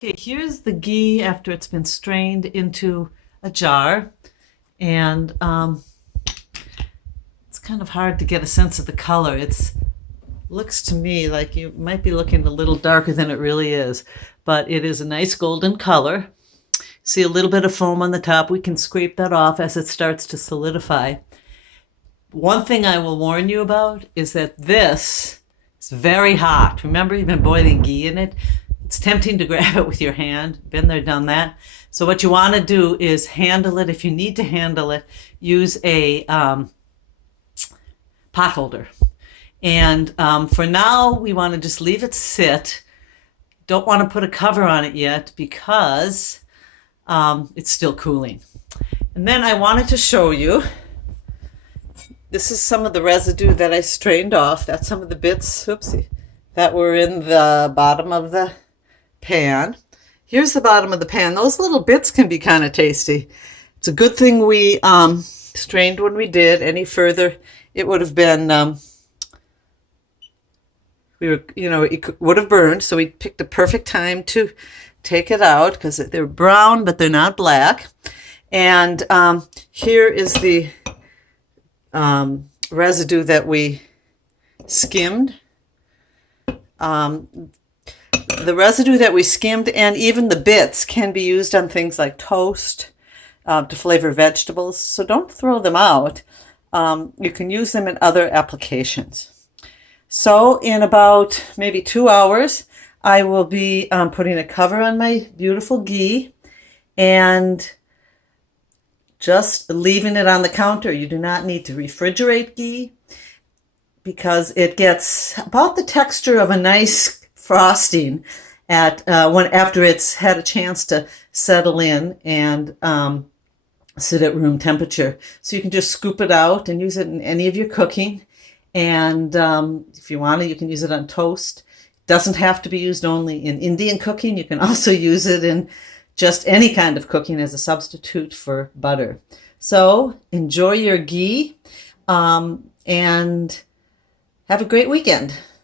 Okay, here's the ghee after it's been strained into a jar. And it's kind of hard to get a sense of the color. It looks to me like you might be looking a little darker than it really is, but it is a nice golden color. See a little bit of foam on the top. We can scrape that off as it starts to solidify. One thing I will warn you about is that this is very hot. Remember, you've been boiling ghee in it. It's tempting to grab it with your hand. Been there, done that. So what you want to do is handle it. If you need to handle it, use a pot holder. And for now, we want to just leave it sit. Don't want to put a cover on it yet because it's still cooling. And then I wanted to show you, this is some of the residue that I strained off. That's some of the bits, oopsie, that were in the bottom of the pan. Here's the bottom of the pan. Those little bits can be kind of tasty. It's a good thing we strained when we did. Any further, it would have been, it would have burned. So we picked a perfect time to take it out because they're brown, but they're not black. And here is the residue that we skimmed. The residue that we skimmed and even the bits can be used on things like toast to flavor vegetables. So don't throw them out. You can use them in other applications. So in about maybe 2 hours, I will be putting a cover on my beautiful ghee and just leaving it on the counter. You do not need to refrigerate ghee because it gets about the texture of a nice frosting after it's had a chance to settle in and sit at room temperature. So you can just scoop it out and use it in any of your cooking. And if you want to, you can use it on toast. It doesn't have to be used only in Indian cooking. You can also use it in just any kind of cooking as a substitute for butter. So enjoy your ghee and have a great weekend.